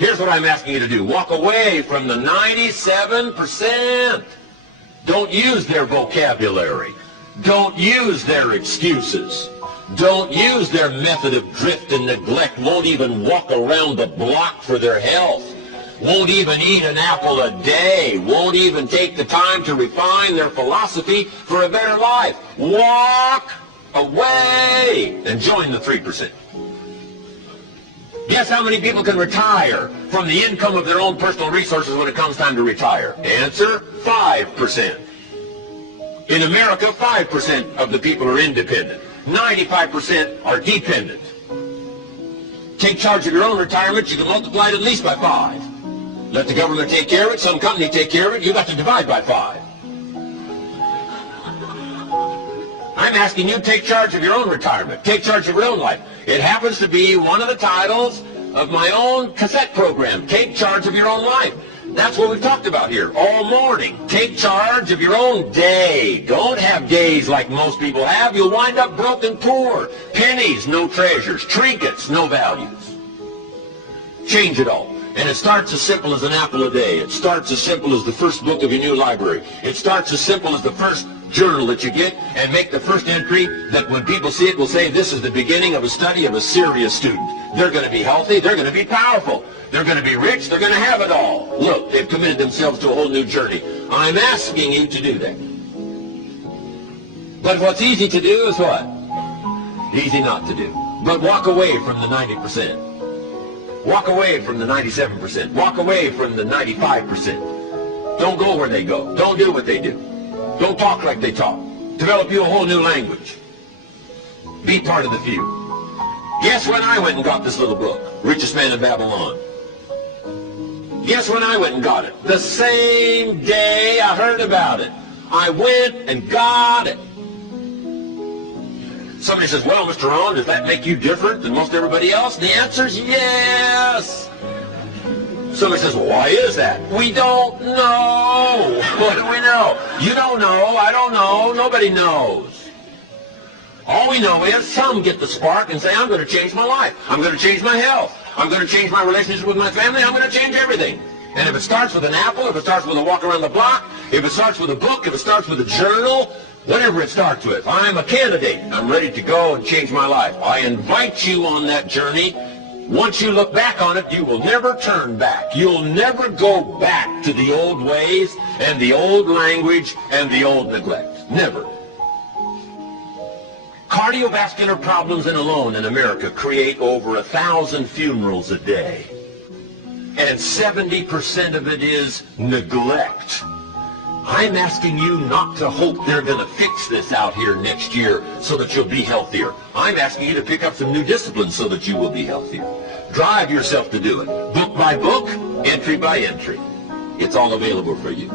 Here's what I'm asking you to do. Walk away from the 97%. Don't use their vocabulary. Don't use their excuses. Don't use their method of drift and neglect. Won't even walk around the block for their health. Won't even eat an apple a day. Won't even take the time to refine their philosophy for a better life. Walk away and join the 3%. Guess how many people can retire from the income of their own personal resources when it comes time to retire? Answer, 5%. In America, 5% of the people are independent. 95% are dependent. Take charge of your own retirement, you can multiply it at least by 5. Let the government take care of it, some company take care of it, you got to divide by 5. I'm asking you to take charge of your own retirement. Take charge of your own life. It happens to be one of the titles of my own cassette program, Take Charge of Your Own Life. That's what we've talked about here all morning. Take charge of your own day. Don't have days like most people have. You'll wind up broke and poor. Pennies, no treasures. Trinkets, no values. Change it all. And it starts as simple as an apple a day. It starts as simple as the first book of your new library. It starts as simple as the first journal that you get, and make the first entry that when people see it will say, this is the beginning of a study of a serious student. They're going to be healthy. They're going to be powerful. They're going to be rich. They're going to have it all. Look, they've committed themselves to a whole new journey. I'm asking you to do that. But what's easy to do is what? Easy not to do. But walk away from the 90%. Walk away from the 97%. Walk away from the 95%. Don't go where they go. Don't do what they do. Don't talk like they talk. Develop you a whole new language. Be part of the few. Guess when I went and got this little book, Richest Man in Babylon? Guess when I went and got it? The same day I heard about it. I went and got it. Somebody says, well, Mr. Rohn, does that make you different than most everybody else? The answer is yes. Somebody says, well, why is that? We don't know. What do we know? You don't know. I don't know. Nobody knows. All we know is some get the spark and say, I'm going to change my life. I'm going to change my health. I'm going to change my relationship with my family. I'm going to change everything. And if it starts with an apple, if it starts with a walk around the block, if it starts with a book, if it starts with a journal, whatever it starts with, I'm a candidate. I'm ready to go and change my life. I invite you on that journey. Once you look back on it, you will never turn back. You'll never go back to the old ways and the old language and the old neglect. Never. Cardiovascular problems alone in America create over 1,000 funerals a day. And 70% of it is neglect. I'm asking you not to hope they're going to fix this out here next year so that you'll be healthier. I'm asking you to pick up some new disciplines so that you will be healthier. Drive yourself to do it. Book by book, entry by entry. It's all available for you.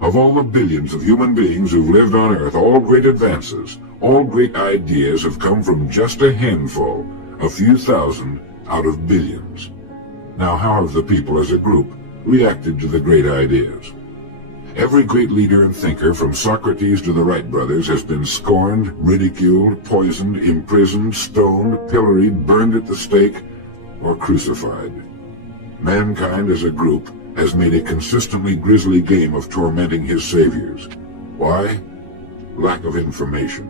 Of all the billions of human beings who've lived on Earth, all great advances, all great ideas have come from just a handful, a few thousand out of billions. Now, how have the people as a group reacted to the great ideas? Every great leader and thinker, from Socrates to the Wright brothers, has been scorned, ridiculed, poisoned, imprisoned, stoned, pilloried, burned at the stake, or crucified. Mankind as a group has made a consistently grisly game of tormenting his saviors. Why? Lack of information.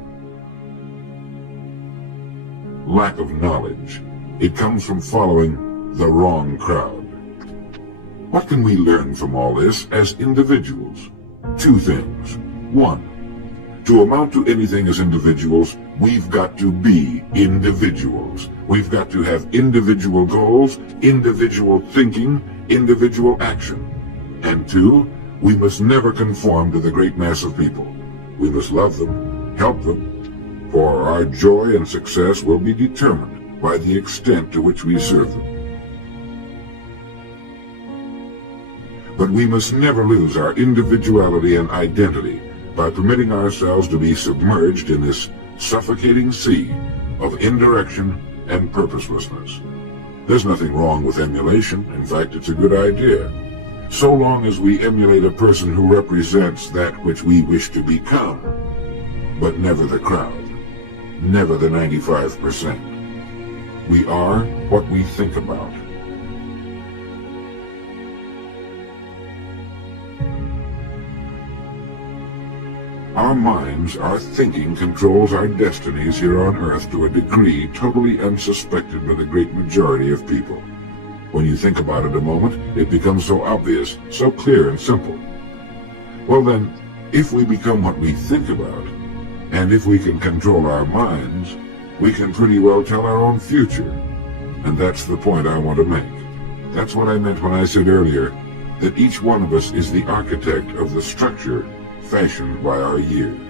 Lack of knowledge. It comes from following the wrong crowd. What can we learn from all this as individuals? Two things. One, to amount to anything as individuals, we've got to be individuals. We've got to have individual goals, individual thinking, individual action. And two, we must never conform to the great mass of people. We must love them, help them, for our joy and success will be determined by the extent to which we serve them. But we must never lose our individuality and identity by permitting ourselves to be submerged in this suffocating sea of indirection and purposelessness. There's nothing wrong with emulation. In fact, it's a good idea. so long as we emulate a person who represents that which we wish to become, but never the crowd, never the 95%. We are what we think about. Our minds, our thinking controls our destinies here on Earth to a degree totally unsuspected by the great majority of people. When you think about it a moment, it becomes so obvious, so clear and simple. Well then, if we become what we think about, and if we can control our minds, we can pretty well tell our own future. And that's the point I want to make. That's what I meant when I said earlier that each one of us is the architect of the structure fashioned by our years.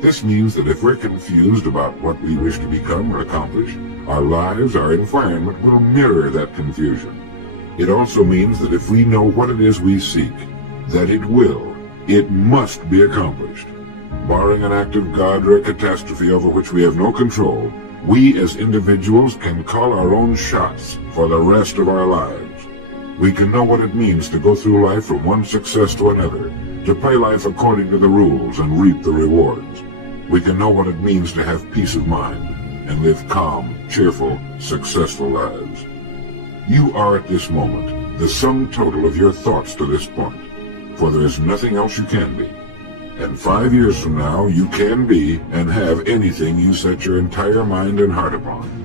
This means that if we're confused about what we wish to become or accomplish, our lives, our environment will mirror that confusion. It also means that if we know what it is we seek, that it must be accomplished. Barring an act of God or a catastrophe over which we have no control, we as individuals can call our own shots for the rest of our lives. We can know what it means to go through life from one success to another, to play life according to the rules and reap the rewards. We can know what it means to have peace of mind and live calm, cheerful, successful lives. You are at this moment the sum total of your thoughts to this point, for there is nothing else you can be. And 5 years from now, you can be and have anything you set your entire mind and heart upon.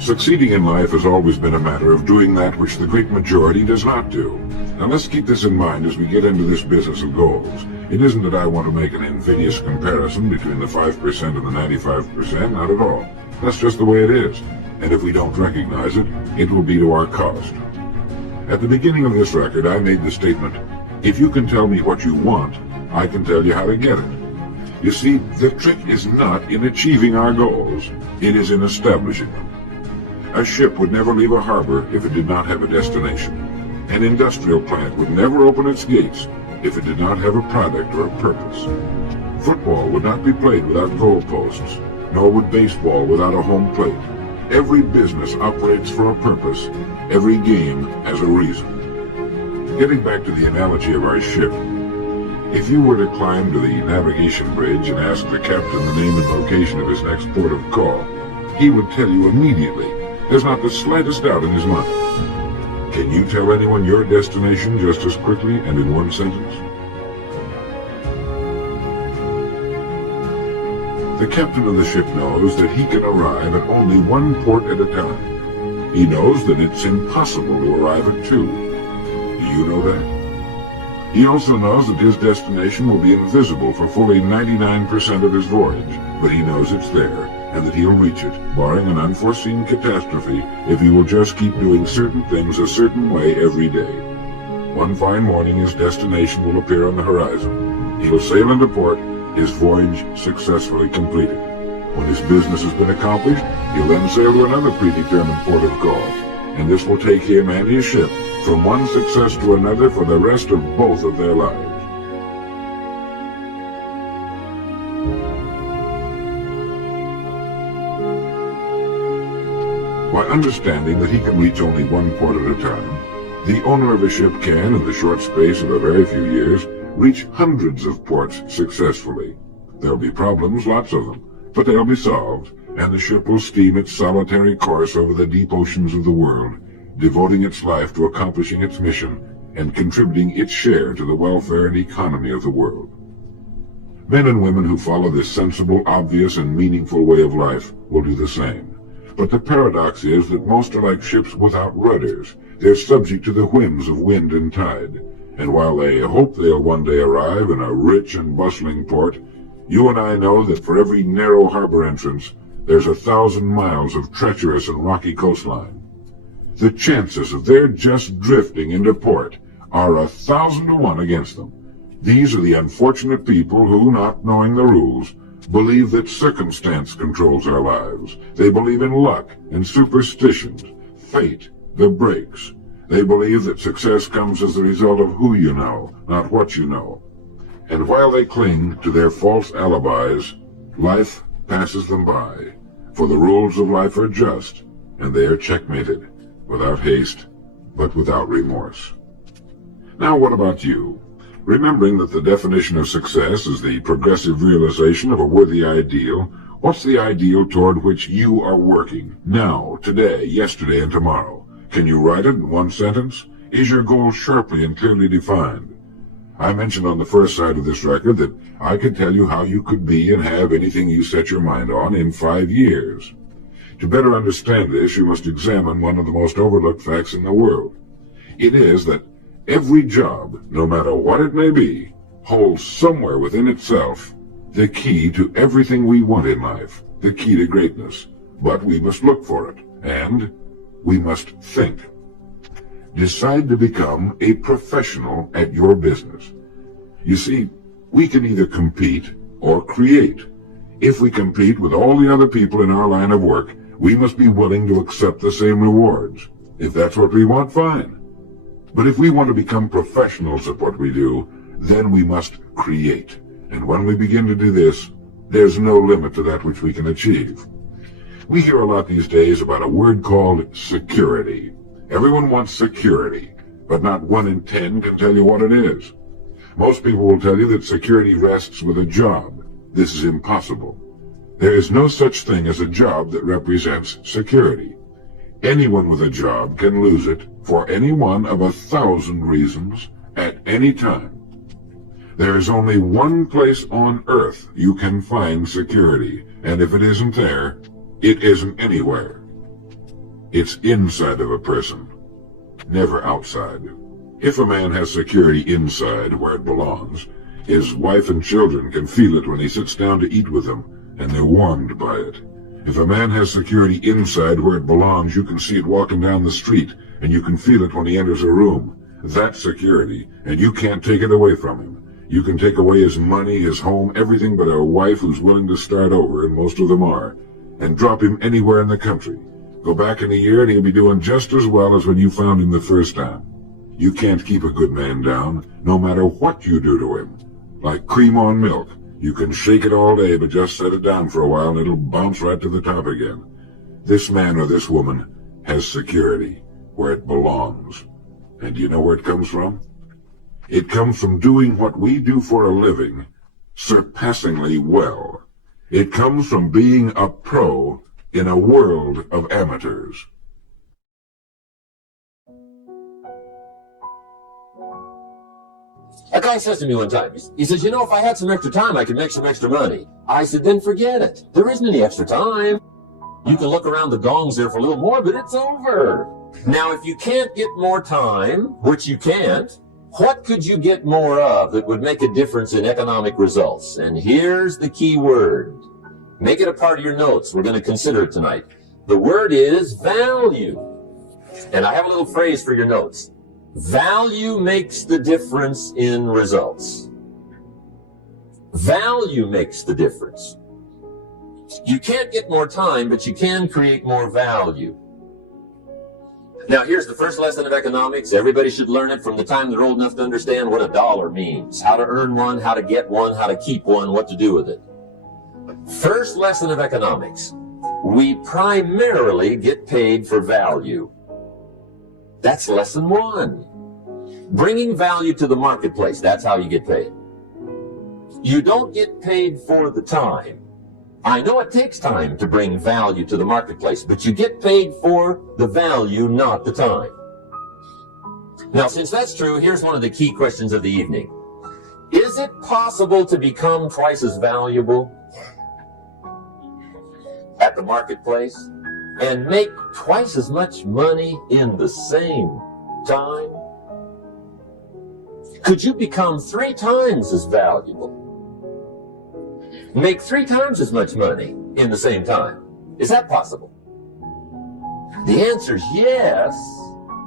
Succeeding in life has always been a matter of doing that which the great majority does not do. Now let's keep this in mind as we get into this business of goals. It isn't that I want to make an invidious comparison between the 5% and the 95%, not at all. That's just the way it is. And if we don't recognize it, it will be to our cost. At the beginning of this record, I made the statement, if you can tell me what you want, I can tell you how to get it. You see, the trick is not in achieving our goals, it is in establishing them. A ship would never leave a harbor if it did not have a destination. An industrial plant would never open its gates if it did not have a product or a purpose. Football would not be played without goalposts, nor would baseball without a home plate. Every business operates for a purpose. Every game has a reason. Getting back to the analogy of our ship, if you were to climb to the navigation bridge and ask the captain the name and location of his next port of call, he would tell you immediately. There's not the slightest doubt in his mind. Can you tell anyone your destination just as quickly and in one sentence? The captain of the ship knows that he can arrive at only one port at a time. He knows that it's impossible to arrive at two. Do you know that? He also knows that his destination will be invisible for fully 99% of his voyage, but he knows it's there, and that he'll reach it, barring an unforeseen catastrophe, if he will just keep doing certain things a certain way every day. One fine morning his destination will appear on the horizon. He will sail into port, his voyage successfully completed. When his business has been accomplished, he'll then sail to another predetermined port of call, and this will take him and his ship from one success to another for the rest of both of their lives. By understanding that he can reach only one port at a time, the owner of a ship can, in the short space of a very few years, reach hundreds of ports successfully. There'll be problems, lots of them, but they'll be solved, and the ship will steam its solitary course over the deep oceans of the world, devoting its life to accomplishing its mission and contributing its share to the welfare and economy of the world. Men and women who follow this sensible, obvious, and meaningful way of life will do the same. But the paradox is that most are like ships without rudders. They're subject to the whims of wind and tide. And while they hope they'll one day arrive in a rich and bustling port, you and I know that for every narrow harbor entrance, there's 1,000 miles of treacherous and rocky coastline. The chances of their just drifting into port are 1,000 to 1 against them. These are the unfortunate people who, not knowing the rules, believe that circumstance controls our lives. They believe in luck and superstitions, fate, the breaks. They believe that success comes as the result of who you know, not what you know, And while they cling to their false alibis, life passes them by. For the rules of life are just, and they are checkmated, without haste, but without remorse. Now what about you? Remembering that the definition of success is the progressive realization of a worthy ideal, what's the ideal toward which you are working, now, today, yesterday, and tomorrow? Can you write it in one sentence? Is your goal sharply and clearly defined? I mentioned on the first side of this record that I could tell you how you could be and have anything you set your mind on in 5 years. To better understand this, you must examine one of the most overlooked facts in the world. It is that every job, no matter what it may be, holds somewhere within itself the key to everything we want in life, the key to greatness. But we must look for it, and we must think. Decide to become a professional at your business. You see, we can either compete or create. If we compete with all the other people in our line of work, we must be willing to accept the same rewards. If that's what we want, fine. But if we want to become professionals at what we do, then we must create. And when we begin to do this, there's no limit to that which we can achieve. We hear a lot these days about a word called security. Everyone wants security, but not 1 in 10 can tell you what it is. Most people will tell you that security rests with a job. This is impossible. There is no such thing as a job that represents security. Anyone with a job can lose it for any one of 1,000 reasons at any time. There is only one place on earth you can find security, and if it isn't there, it isn't anywhere. It's inside of a person, never outside. If a man has security inside where it belongs, his wife and children can feel it when he sits down to eat with them, and they're warmed by it. If a man has security inside where it belongs, you can see it walking down the street, and you can feel it when he enters a room. That's security, and you can't take it away from him. You can take away his money, his home, everything but a wife who's willing to start over, and most of them are, and drop him anywhere in the country. Go back in a year and he'll be doing just as well as when you found him the first time. You can't keep a good man down, no matter what you do to him. Like cream on milk. You can shake it all day, but just set it down for a while and it'll bounce right to the top again. This man or this woman has security where it belongs. And do you know where it comes from? It comes from doing what we do for a living surpassingly well. It comes from being a pro in a world of amateurs. A guy says to me one time, he says, you know, if I had some extra time, I could make some extra money. I said, then forget it. There isn't any extra time. You can look around the gongs there for a little more, but it's over. Now, if you can't get more time, which you can't, what could you get more of that would make a difference in economic results? And here's the key word. Make it a part of your notes. We're going to consider it tonight. The word is value. And I have a little phrase for your notes. Value makes the difference in results. Value makes the difference. You can't get more time, but you can create more value. Now, here's the first lesson of economics. Everybody should learn it from the time they're old enough to understand what a dollar means, how to earn one, how to get one, how to keep one, what to do with it. First lesson of economics. We primarily get paid for value. That's lesson 1. Bringing value to the marketplace, that's how you get paid. You don't get paid for the time. I know it takes time to bring value to the marketplace, but you get paid for the value, not the time. Now, since that's true, here's one of the key questions of the evening. Is it possible to become twice as valuable at the marketplace and make twice as much money in the same time? Could you become 3 times as valuable? Make 3 times as much money in the same time? Is that possible? The answer is yes,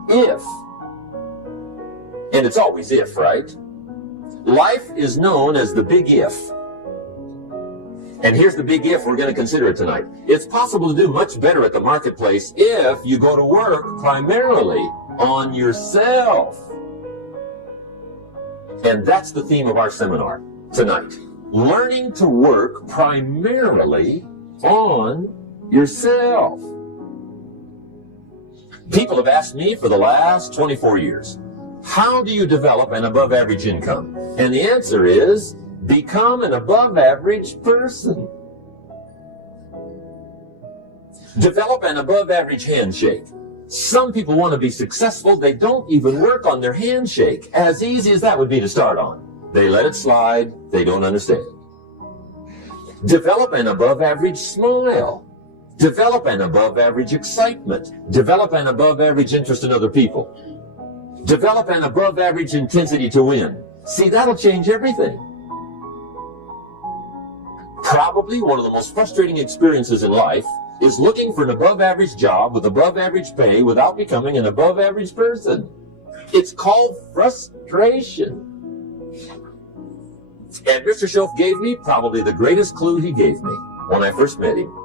if. And it's always if, right? Life is known as the big if. And here's the big if we're going to consider it tonight. It's possible to do much better at the marketplace if you go to work primarily on yourself. And that's the theme of our seminar. tonight. Learning to work primarily on yourself. People have asked me for the last 24 years, how do you develop an above average income? And the answer is, become an above average person. Develop an above average handshake. Some people want to be successful, they don't even work on their handshake. As easy as that would be to start on. They let it slide, they don't understand. Develop an above average smile. Develop an above average excitement. Develop an above average interest in other people. Develop an above average intensity to win. See, that'll change everything. Probably one of the most frustrating experiences in life is looking for an above average job with above average pay without becoming an above average person. It's called frustration. And Mr. Shelf gave me probably the greatest clue he gave me when I first met him.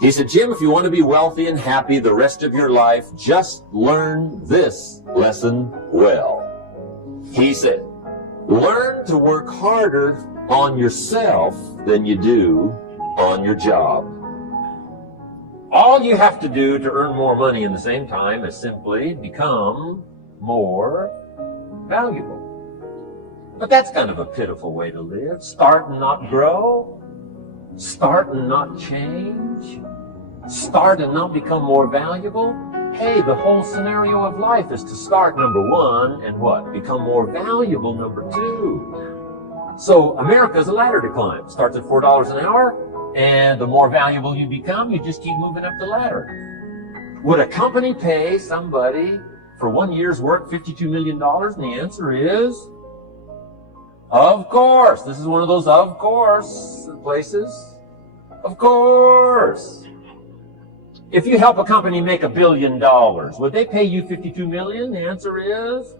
He said, Jim, if you want to be wealthy and happy the rest of your life, just learn this lesson well. He said, learn to work harder on yourself than you do on your job. All you have to do to earn more money in the same time is simply become more valuable. But that's kind of a pitiful way to live. Start and not grow. Start and not change. Start and not become more valuable. Hey, the whole scenario of life is to start, number one, and what? Become more valuable, number two. So America's a ladder to climb. Starts at $4 an hour. And the more valuable you become, you just keep moving up the ladder. Would a company pay somebody for 1 year's work $52 million? And the answer is, of course. This is one of those of course places. Of course. If you help a company make $1 billion, would they pay you $52 million? The answer is,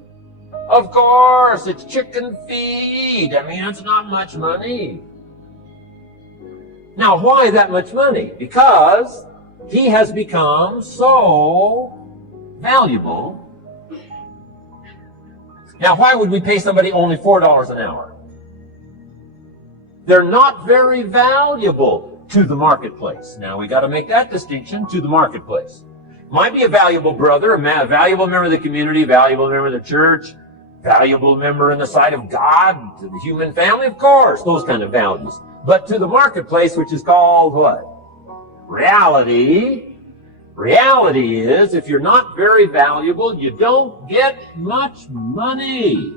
of course. It's chicken feed. I mean, it's not much money. Now, why that much money? Because he has become so valuable. Now, why would we pay somebody only $4 an hour? They're not very valuable to the marketplace. Now, we got to make that distinction, to the marketplace. Might be a valuable brother, a valuable member of the community, a valuable member of the church, valuable member in the sight of God, to the human family, of course, those kind of values. But to the marketplace, which is called what? Reality. Reality is, if you're not very valuable, you don't get much money.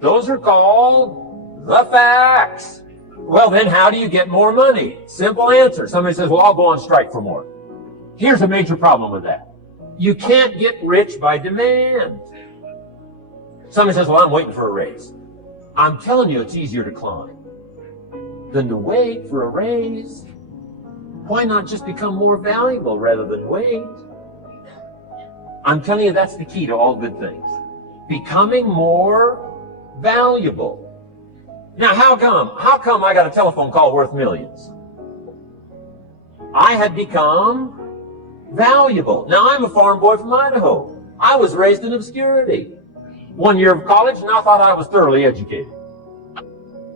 Those are called the facts. Well, then how do you get more money? Simple answer. Somebody says, well, I'll go on strike for more. Here's a major problem with that. You can't get rich by demand. Somebody says, well, I'm waiting for a raise. I'm telling you, it's easier to climb than to wait for a raise. Why not just become more valuable rather than wait? I'm telling you, that's the key to all good things. Becoming more valuable. Now, how come I got a telephone call worth millions? I had become valuable. Now, I'm a farm boy from Idaho. I was raised in obscurity. 1 year of college, and I thought I was thoroughly educated.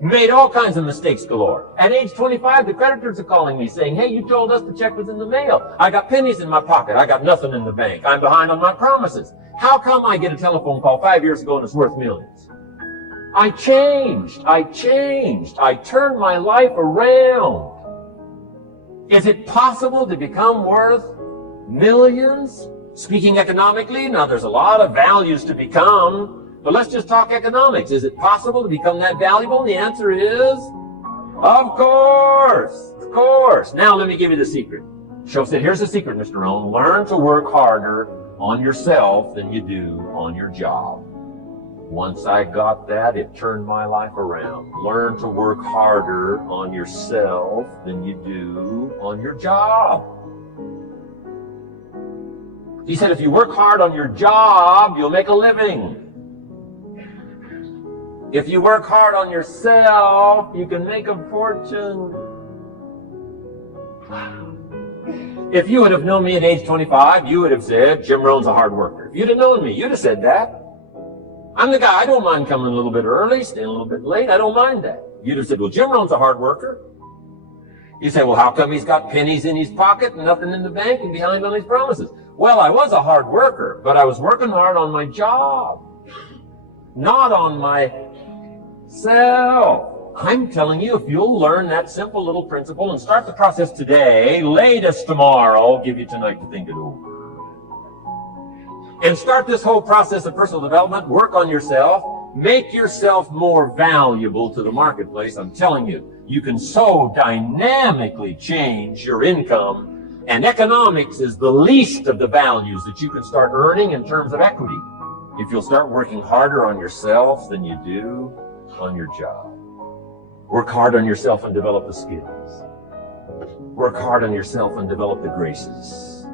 Made all kinds of mistakes galore. At age 25, the creditors are calling me saying, hey, you told us the check was in the mail. I got pennies in my pocket. I got nothing in the bank. I'm behind on my promises. How come I get a telephone call 5 years ago and it's worth millions? I changed. I turned my life around. Is it possible to become worth millions? Speaking economically, now there's a lot of values to become, but let's just talk economics. Is it possible to become that valuable? And the answer is, of course, of course. Now let me give you the secret. Show said, here's the secret, Mr. Rohn. Learn to work harder on yourself than you do on your job. Once I got that, it turned my life around. Learn to work harder on yourself than you do on your job. He said, if you work hard on your job, you'll make a living. If you work hard on yourself, you can make a fortune. If you would have known me at age 25, you would have said, Jim Rohn's a hard worker. If you'd have known me, you'd have said that. I'm the guy, I don't mind coming a little bit early, staying a little bit late. I don't mind that. You'd have said, well, Jim Rohn's a hard worker. You say, well, how come he's got pennies in his pocket and nothing in the bank and behind on his promises? Well, I was a hard worker, but I was working hard on my job, not on myself. I'm telling you, if you'll learn that simple little principle and start the process today, latest tomorrow, I'll give you tonight to think it over. And start this whole process of personal development, work on yourself, make yourself more valuable to the marketplace. I'm telling you, you can so dynamically change your income, and economics is the least of the values that you can start earning in terms of equity if you'll start working harder on yourself than you do on your job. Work hard on yourself and develop the skills. Work hard on yourself and develop the graces.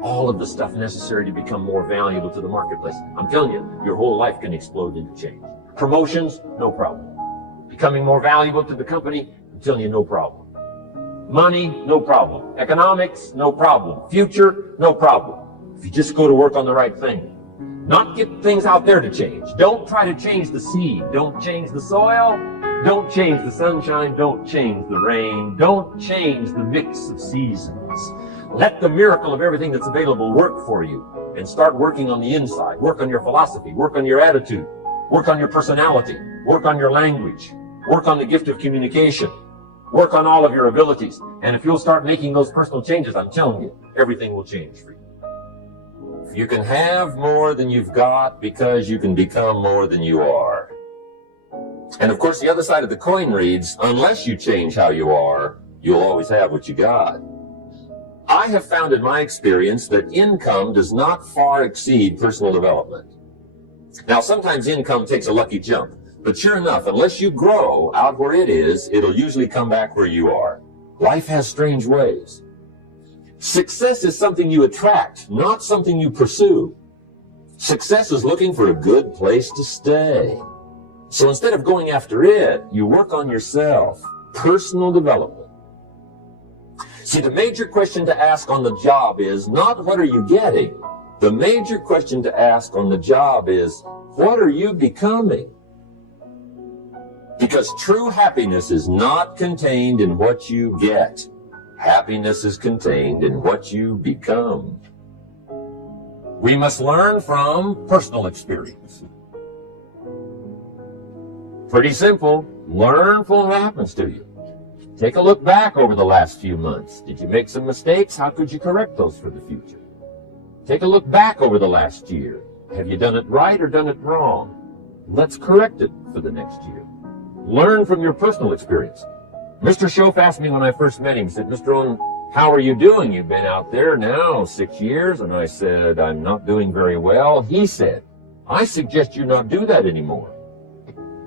All of the stuff necessary to become more valuable to the marketplace. I'm telling you, your whole life can explode into change. Promotions, no problem. Becoming more valuable to the company, I'm telling you, no problem. Money, no problem. Economics, no problem. Future, no problem. If you just go to work on the right thing. Not get things out there to change. Don't try to change the seed. Don't change the soil. Don't change the sunshine. Don't change the rain. Don't change the mix of seasons. Let the miracle of everything that's available work for you, and start working on the inside. Work on your philosophy. Work on your attitude. Work on your personality. Work on your language. Work on the gift of communication. Work on all of your abilities. And if you'll start making those personal changes, I'm telling you, everything will change for you. You can have more than you've got because you can become more than you are. And of course, the other side of the coin reads, unless you change how you are, you'll always have what you got. I have found in my experience that income does not far exceed personal development. Now, sometimes income takes a lucky jump, but sure enough, unless you grow out where it is, it'll usually come back where you are. Life has strange ways. Success is something you attract, not something you pursue. Success is looking for a good place to stay. So instead of going after it, you work on yourself. Personal development. See, the major question to ask on the job is not what are you getting? The major question to ask on the job is what are you becoming? Because true happiness is not contained in what you get. Happiness is contained in what you become. We must learn from personal experience. Pretty simple. Learn from what happens to you. Take a look back over the last few months. Did you make some mistakes? How could you correct those for the future? Take a look back over the last year. Have you done it right or done it wrong? Let's correct it for the next year. Learn from your personal experience. Mr. Schoaf asked me when I first met him, he said, Mr. Rohn, how are you doing? You've been out there now 6 years. And I said, I'm not doing very well. He said, I suggest you not do that anymore.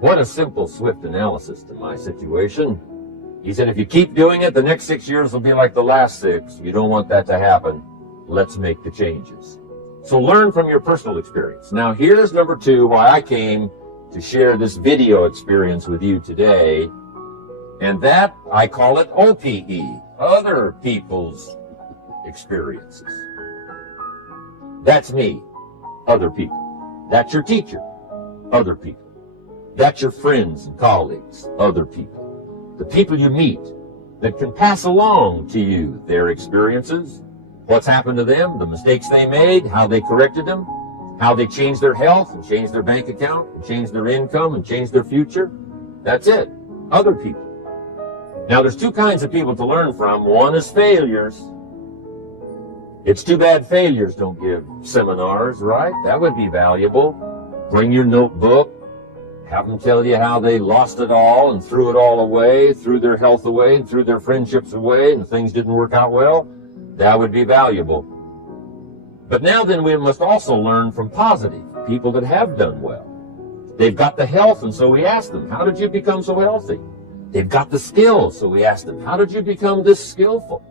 What a simple, swift analysis to my situation. He said, if you keep doing it, the next 6 years will be like the last 6. You don't want that to happen. Let's make the changes. So learn from your personal experience. Now, here's number 2, why I came to share this video experience with you today. And that, I call it OPE, other people's experiences. That's me, other people. That's your teacher, other people. That's your friends and colleagues, other people. The people you meet that can pass along to you their experiences, what's happened to them, the mistakes they made, how they corrected them, how they changed their health and changed their bank account and changed their income and changed their future. That's it. Other people. Now, there's 2 kinds of people to learn from. One is failures. It's too bad failures don't give seminars, right? That would be valuable. Bring your notebook. Have them tell you how they lost it all and threw it all away, threw their health away, and threw their friendships away, and things didn't work out well. That would be valuable. But now then, we must also learn from positive people that have done well. They've got the health, and so we ask them, how did you become so healthy? They've got the skills, so we ask them, how did you become this skillful?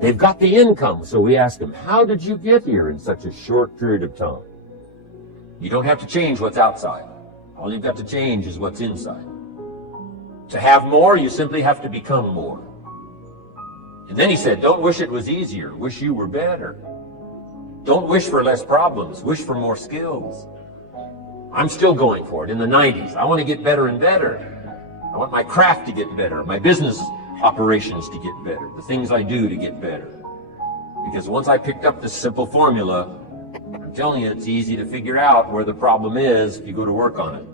They've got the income, so we ask them, how did you get here in such a short period of time? You don't have to change what's outside. All you've got to change is what's inside. To have more, you simply have to become more. And then he said, don't wish it was easier. Wish you were better. Don't wish for less problems. Wish for more skills. I'm still going for it. In the 90s, I want to get better and better. I want my craft to get better, my business operations to get better, the things I do to get better. Because once I picked up this simple formula, I'm telling you, it's easy to figure out where the problem is if you go to work on it.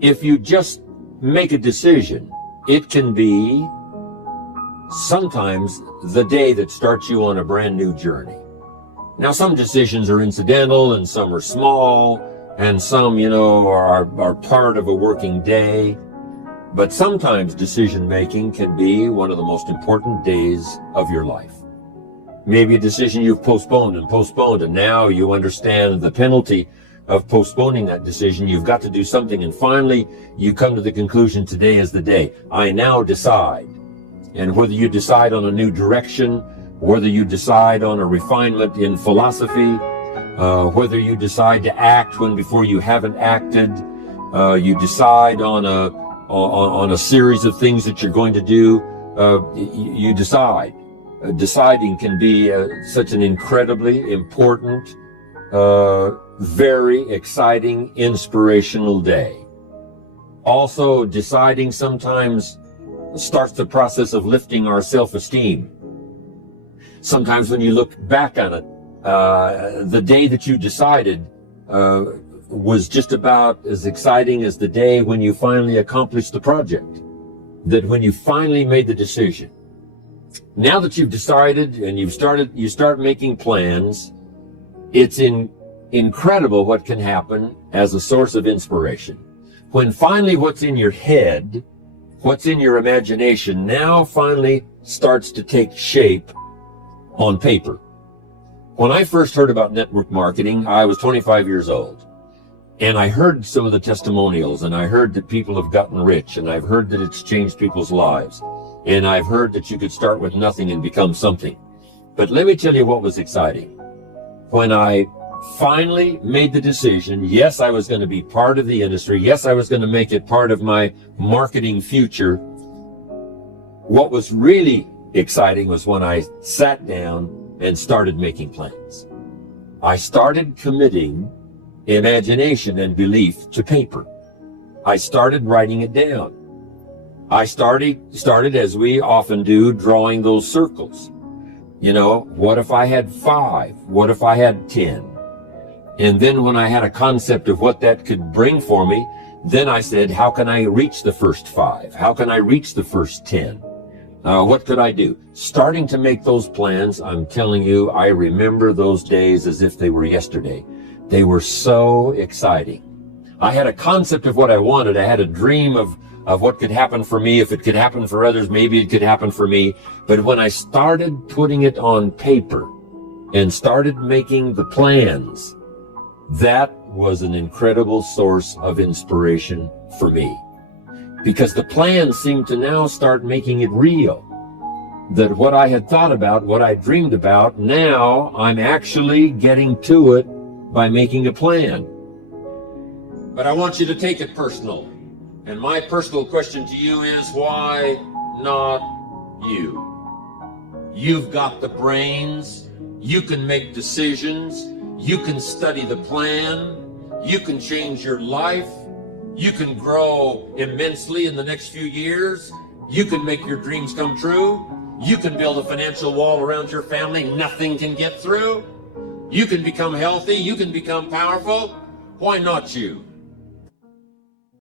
If you just make a decision, it can be sometimes the day that starts you on a brand new journey. Now, some decisions are incidental and some are small and some, are part of a working day. But sometimes decision making can be one of the most important days of your life. Maybe a decision you've postponed, and now you understand the penalty of postponing that decision. You've got to do something, and finally you come to the conclusion, today is the day. I now decide. And whether you decide on a new direction, whether you decide on a refinement in philosophy, whether you decide to act when before you haven't acted, you decide on a series of things that you're going to do, you decide. Deciding can be such an incredibly important, very exciting, inspirational day. Also, deciding sometimes starts the process of lifting our self-esteem. Sometimes when you look back on it, the day that you decided was just about as exciting as the day when you finally accomplished the project. That when you finally made the decision. Now that you've decided and you start making plans, it's incredible what can happen as a source of inspiration. When finally what's in your head, what's in your imagination, now finally starts to take shape on paper. When I first heard about network marketing, I was 25 years old. And I heard some of the testimonials, and I heard that people have gotten rich, and I've heard that it's changed people's lives. And I've heard that you could start with nothing and become something. But let me tell you what was exciting. When I finally made the decision, yes, I was going to be part of the industry. Yes, I was going to make it part of my marketing future. What was really exciting was when I sat down and started making plans. I started committing imagination and belief to paper. I started writing it down. I started as we often do, drawing those circles. What if I had 5? What if I had 10? And then when I had a concept of what that could bring for me, then I said, how can I reach the first 5? How can I reach the first 10? What could I do? Starting to make those plans, I'm telling you, I remember those days as if they were yesterday. They were so exciting. I had a concept of what I wanted. I had a dream of what could happen for me. If it could happen for others, maybe it could happen for me. But when I started putting it on paper and started making the plans, that was an incredible source of inspiration for me. Because the plans seemed to now start making it real. That what I had thought about, what I dreamed about, now I'm actually getting to it by making a plan. But I want you to take it personal. And my personal question to you is, why not you? You've got the brains. You can make decisions. You can study the plan. You can change your life. You can grow immensely in the next few years. You can make your dreams come true. You can build a financial wall around your family nothing can get through. You can become healthy. You can become powerful. Why not you?